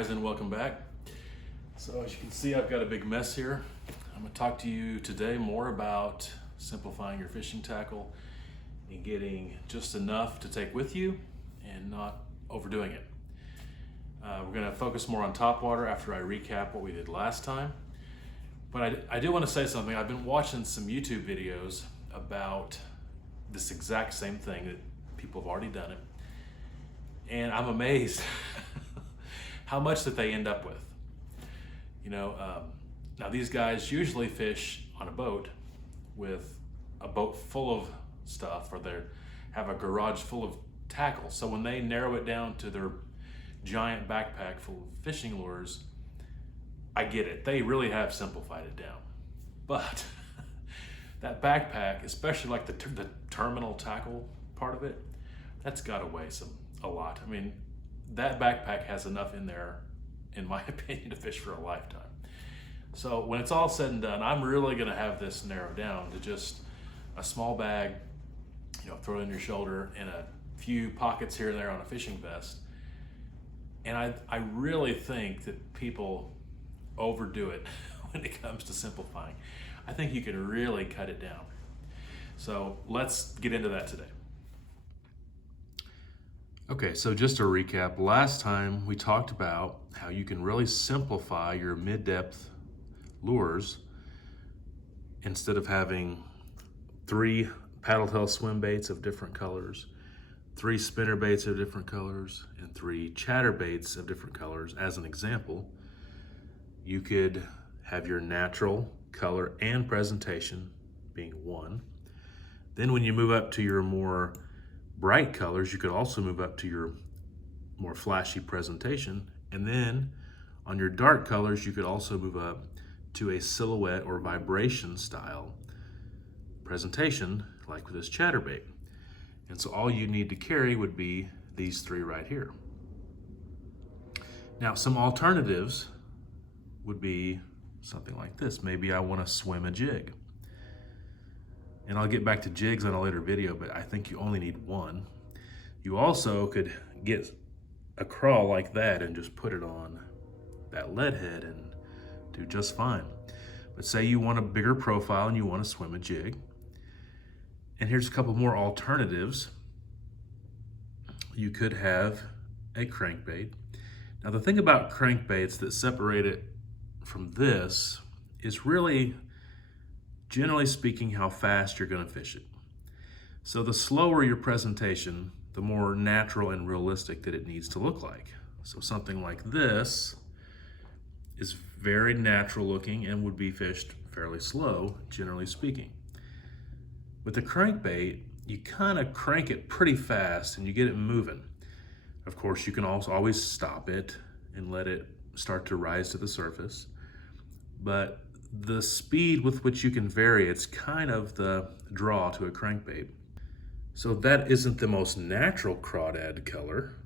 guys, and welcome back. So as you can see, I've got a big mess here. I'm going to talk to you today more about simplifying your fishing tackle and getting just enough to take with you and not overdoing it. We're going to focus more on topwater after I recap what we did last time. But I do want to say something. I've been watching some YouTube videos about this exact same thing that people have already done it. And I'm amazed how much that they end up with. Now these guys usually fish on a boat with a boat full of stuff, or they have a garage full of tackle. So when they narrow it down to their giant backpack full of fishing lures, I get it. They really have simplified it down. But that backpack, especially like the terminal tackle part of it, that's got to weigh a lot. I mean, that backpack has enough in there, in my opinion, to fish for a lifetime. So when it's all said and done, I'm really going to have this narrowed down to just a small bag, throw it on your shoulder, and a few pockets here and there on a fishing vest. And I really think that people overdo it when it comes to simplifying. I think you can really cut it down. So let's get into that today. Okay, so just to recap, last time we talked about how you can really simplify your mid-depth lures. Instead of having 3 paddle tail swim baits of different colors, 3 spinner baits of different colors, and 3 chatter baits of different colors, as an example, you could have your natural color and presentation being 1. Then when you move up to your more bright colors, you could also move up to your more flashy presentation. And then on your dark colors, you could also move up to a silhouette or vibration style presentation, like with this chatterbait. And so all you need to carry would be these 3 right here. Now, some alternatives would be something like this. Maybe I want to swim a jig. And I'll get back to jigs on a later video, but I think you only need 1. You also could get a crawl like that and just put it on that lead head and do just fine. But say you want a bigger profile and you want to swim a jig. And here's a couple more alternatives. You could have a crankbait. Now the thing about crankbaits that separate it from this is really, generally speaking, how fast you're going to fish it. So the slower your presentation, the more natural and realistic that it needs to look like. So something like this is very natural looking and would be fished fairly slow, generally speaking. With the crankbait, you kind of crank it pretty fast and you get it moving. Of course, you can also always stop it and let it start to rise to the surface. But the speed with which you can vary, it's kind of the draw to a crankbait. So that isn't the most natural crawdad color.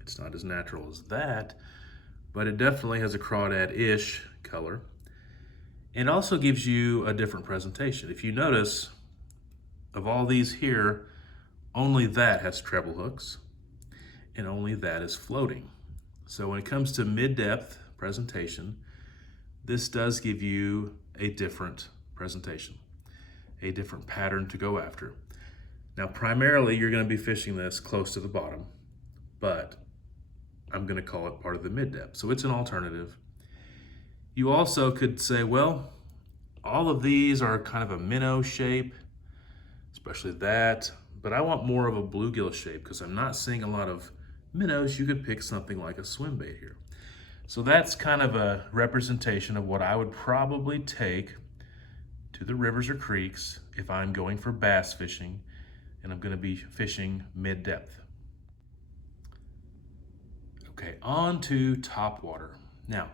It's not as natural as that, but it definitely has a crawdad-ish color. And also gives you a different presentation. If you notice, of all these here, only that has treble hooks, and only that is floating. So when it comes to mid-depth presentation, this does give you a different presentation, a different pattern to go after. Now, primarily, you're going to be fishing this close to the bottom, but I'm going to call it part of the mid-depth. So it's an alternative. You also could say, well, all of these are kind of a minnow shape, especially that, but I want more of a bluegill shape because I'm not seeing a lot of minnows. You could pick something like a swim bait here. So that's kind of a representation of what I would probably take to the rivers or creeks if I'm going for bass fishing and I'm going to be fishing mid-depth. Okay, on to topwater. Now,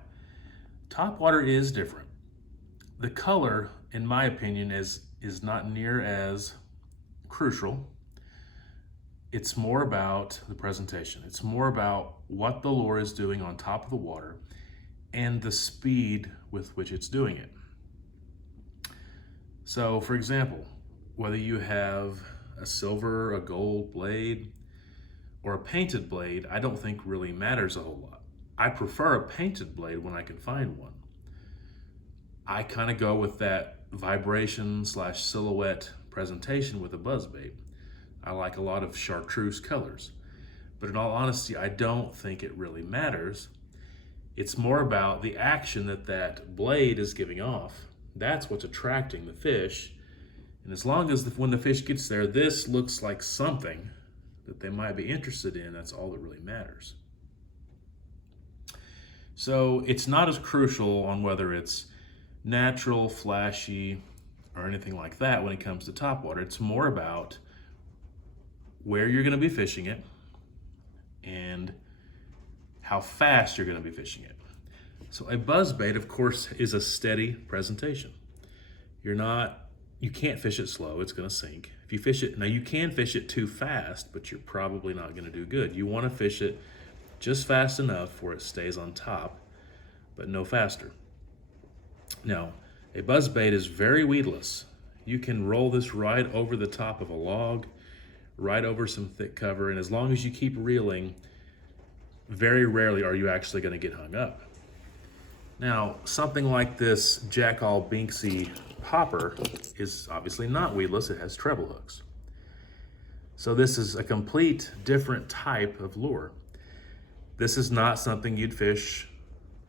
topwater is different. The color, in my opinion, is not near as crucial. It's more about the presentation. It's more about what the lure is doing on top of the water and the speed with which it's doing it. So, for example, whether you have a silver, a gold blade, or a painted blade, I don't think really matters a whole lot. I prefer a painted blade when I can find one. I kind of go with that vibration / silhouette presentation with a buzzbait. I like a lot of chartreuse colors. But in all honesty, I don't think it really matters. It's more about the action that that blade is giving off. That's what's attracting the fish. And as long as when the fish gets there, this looks like something that they might be interested in, that's all that really matters. So it's not as crucial on whether it's natural, flashy, or anything like that when it comes to topwater. It's more about where you're going to be fishing it and how fast you're going to be fishing it. So a buzzbait, of course, is a steady presentation. You can't fish it slow, it's going to sink. If you fish it, now you can fish it too fast, but you're probably not going to do good. You want to fish it just fast enough where it stays on top, but no faster. Now, a buzzbait is very weedless. You can roll this right over the top of a log, right over some thick cover, and as long as you keep reeling, very rarely are you actually going to get hung up. Now, something like this Jackall Binksy popper is obviously not weedless, it has treble hooks. So this is a complete different type of lure. This is not something you'd fish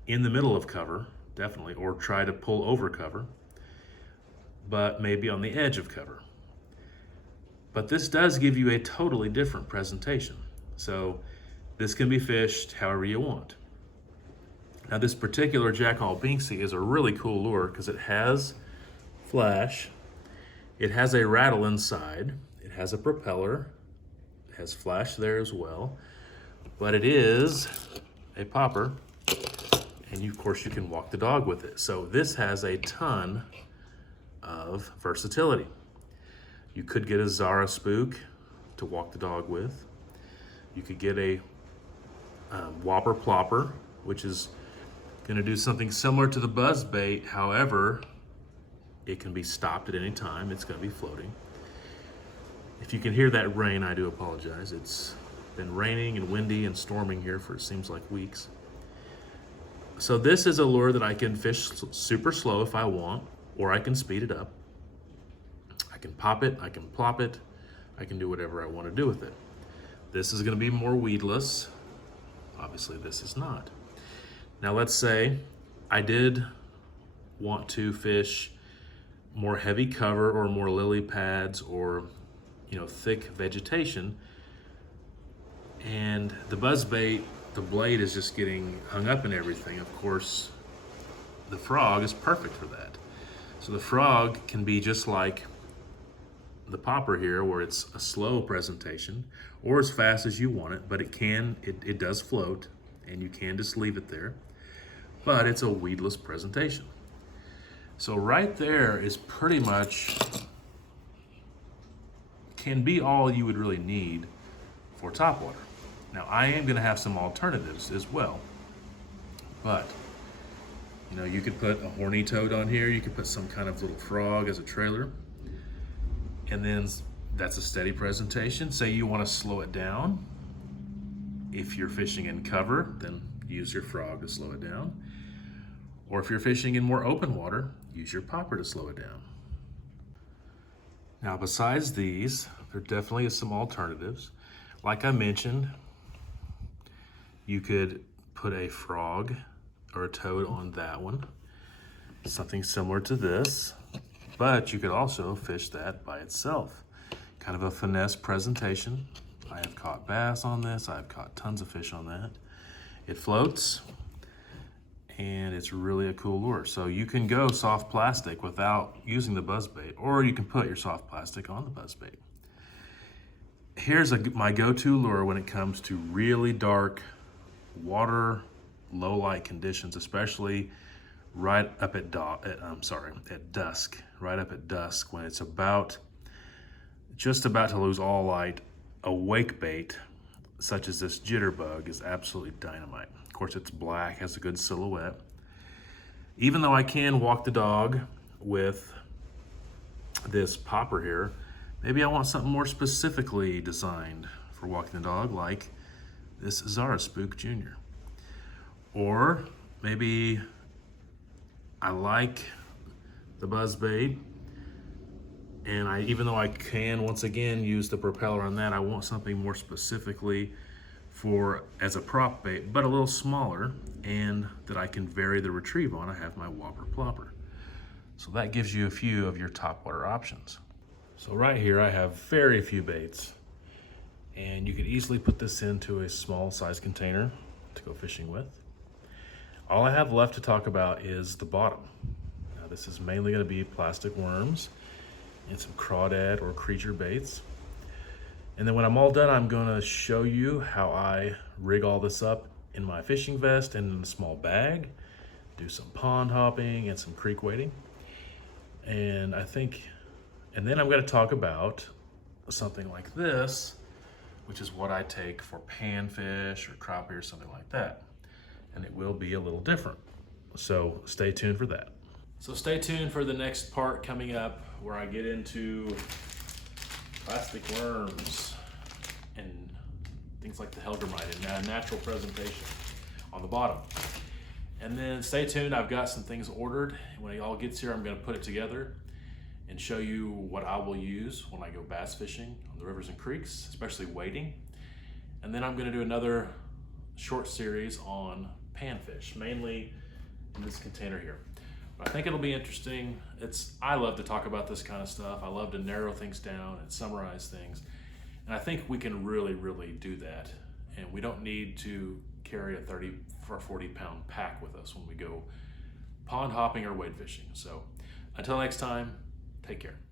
in the middle of cover, definitely, or try to pull over cover, but maybe on the edge of cover. But this does give you a totally different presentation. So this can be fished however you want. Now this particular Jackall Binksy is a really cool lure because it has flash, it has a rattle inside, it has a propeller, it has flash there as well, but it is a popper, and of course you can walk the dog with it. So this has a ton of versatility. You could get a Zara spook to walk the dog with. You could get a whopper plopper, which is going to do something similar to the buzz bait. However, it can be stopped at any time. It's going to be floating. If you can hear that rain, I do apologize. It's been raining and windy and storming here for it seems like weeks. So this is a lure that I can fish super slow if I want, or I can speed it up. I can pop it, I can plop it, I can do whatever I want to do with it. This is going to be more weedless. Obviously this is not. Now let's say I did want to fish more heavy cover or more lily pads or thick vegetation, and the buzzbait, the blade is just getting hung up in everything. Of course, the frog is perfect for that. So the frog can be just like the popper here, where it's a slow presentation or as fast as you want it, but it does float and you can just leave it there, but it's a weedless presentation. So right there is pretty much can be all you would really need for topwater. Now I am going to have some alternatives as well, but you could put a horny toad on here, you could put some kind of little frog as a trailer, and then that's a steady presentation. Say you want to slow it down. If you're fishing in cover, then use your frog to slow it down. Or if you're fishing in more open water, use your popper to slow it down. Now besides these, there definitely is some alternatives. Like I mentioned, you could put a frog or a toad on that one, something similar to this, but you could also fish that by itself. Kind of a finesse presentation. I have caught bass on this, I've caught tons of fish on that. It floats, and it's really a cool lure. So you can go soft plastic without using the buzzbait, or you can put your soft plastic on the buzzbait. Here's my go-to lure when it comes to really dark water, low light conditions, especially right up at dusk, right up at dusk when it's just about to lose all light. A wake bait such as this jitterbug is absolutely dynamite. Of course, it's black, has a good silhouette. Even though I can walk the dog with this popper here, maybe I want something more specifically designed for walking the dog, like this Zara Spook Jr. Or maybe I like the buzz bait, and even though I can once again use the propeller on that, I want something more specifically for as a prop bait, but a little smaller, and that I can vary the retrieve on. I have my whopper plopper. So that gives you a few of your topwater options. So right here I have very few baits, and you could easily put this into a small size container to go fishing with. All I have left to talk about is the bottom. Now this is mainly going to be plastic worms and some crawdad or creature baits. And then when I'm all done, I'm going to show you how I rig all this up in my fishing vest and in a small bag, do some pond hopping and some creek wading. And then I'm going to talk about something like this, which is what I take for panfish or crappie or something like that. And it will be a little different. So stay tuned for that. So stay tuned for the next part coming up where I get into plastic worms and things like the Helgermite and natural presentation on the bottom. And then stay tuned, I've got some things ordered. When it all gets here, I'm gonna put it together and show you what I will use when I go bass fishing on the rivers and creeks, especially wading. And then I'm gonna do another short series on panfish, mainly in this container here. But I think it'll be interesting. I love to talk about this kind of stuff. I love to narrow things down and summarize things. And I think we can really, really do that. And we don't need to carry a 30 or 40 pound pack with us when we go pond hopping or wade fishing. So until next time, take care.